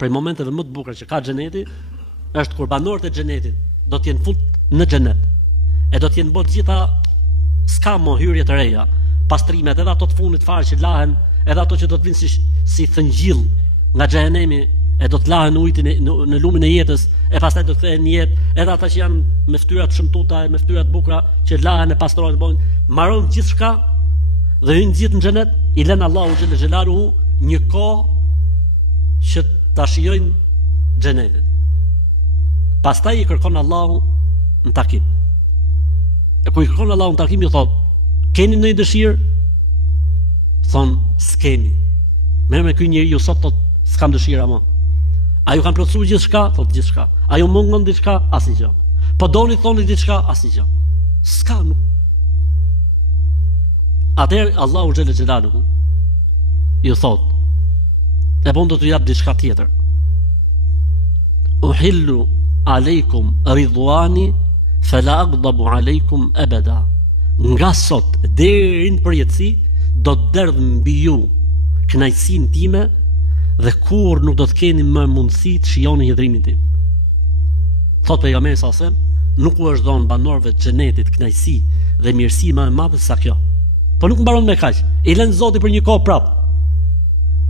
prej momenteve më të bukura që ka xheneti është kur banorët e xhenetit do të jenë fut në xhenet. E do të jenë bërë gjitha s'ka më hyrje të reja, pastrimet edhe ato të fundit fare që lahen, edhe ato që do të vinë si thëngjill nga xhehenemi, e do të lahen ujtin në lumin e jetës, e pastaj do të kthehen në jetë, edhe ata që janë me fytyra të shëmtuta, me fytyra të bukura, që lahen e pastrohen, marrën gjithçka dhe hyjnë gjithë në xhenet, i lën Allahu xhel xelaluhu një kohë që ta shijojnë xhenetin. Pastaj i kërkon Allahu në takim. E kur i kërkon Allahu në takim, ju thot, keni ndonjë dëshirë? Thon, s'keni. Merr me ky njeriu sot thot, s'kam dëshira më. A ju kanë plotësuar gjithçka? Thot gjithçka. A ju mungon diçka? Asnjë. Po doni thoni diçka? Asnjë. S'ka nuk. Atëherë Allahu xhel xelaluhu ju thot, e bon do t'ju jap diçka tjetër. Uhillu alejkum ridwani fala agdabu alejkum abada. Nga sot deri në përjetësi do të derdh mbi ju kënaqësinë time dhe kur nuk do të keni më mundësi të shijoni hidhrimin tim. Thot pejgamberi sallallahu alajhi wasallam, nuk u është dhënë banorëve të xhenetit kënaqësi dhe mirësi më e madhe se kjo. Po nuk mbaron me kaq. I lën Zoti për një kohë prap.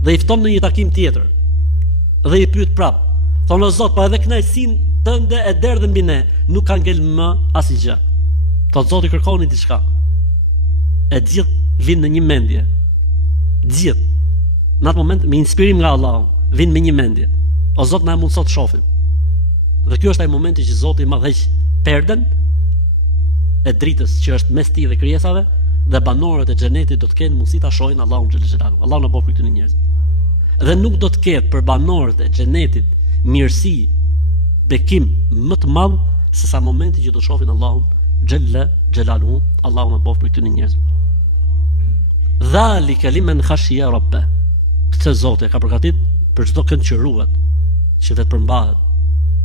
Dhe i fton në një takim tjetër. Dhe i pyet prap. Thonë o Zot, po edhe kënaqësinë tënde e derdhë mbi ne, nuk ka ngel më asgjë. Thot Zoti, kërkoni diçka. E gjithë vinë në një mendje. Gjithë. Në atë moment me inspirim nga Allahu, vinë me një mendje. O Zot, na mund sot shohim. Dhe ky është ai momenti që Zoti marrëq perden e dritës që është mes tij dhe krijesave, dhe banorët e xhenetit do të kenë mundësi ta shohin Allahun xhel xelalu. Allahu na bëj për këtyre njerëzve. Dhe nuk do të ketë për banorët e xhenetit mirësi, bekim më të madh se sa momenti që do shohin Allahun xhel xelalu. Allahu na bëj për këtyre njerëzve. Dhalika liman khashiya rabba. Këtë Zoti ka përgatit për çdo kënd që ruhet, që vetë përmbahet,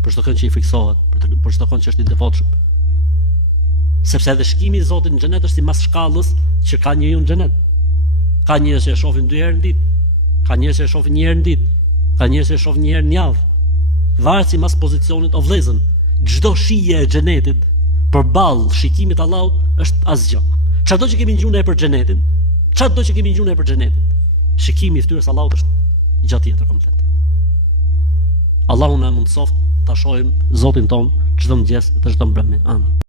për çdo kënd që i friksohet, për çdo kënd që është i devotshëm. Sepse edhe shkimi i Zotit në xhenet është sipas shkallës që ka njeriu në xhenet. Ka njerëz që e shohin 2 herë në ditë, ka njerëz që e shohin 1 herë në ditë, ka njerëz që e shohin 1 herë në javë. Varet sipas pozicionit o vëllezër. Çdo shije e xhenetit përballë shikimit të Allahut është asgjë. Çado që kemi ngjuar për xhenetin, çado që kemi ngjuar për xhenetin, shikimi i fytyrës Allahut është gjë tjetër komplet. Allahu na mundsoft ta shohim Zotin ton çdo mëngjes dhe çdo mbrëmje. Amin.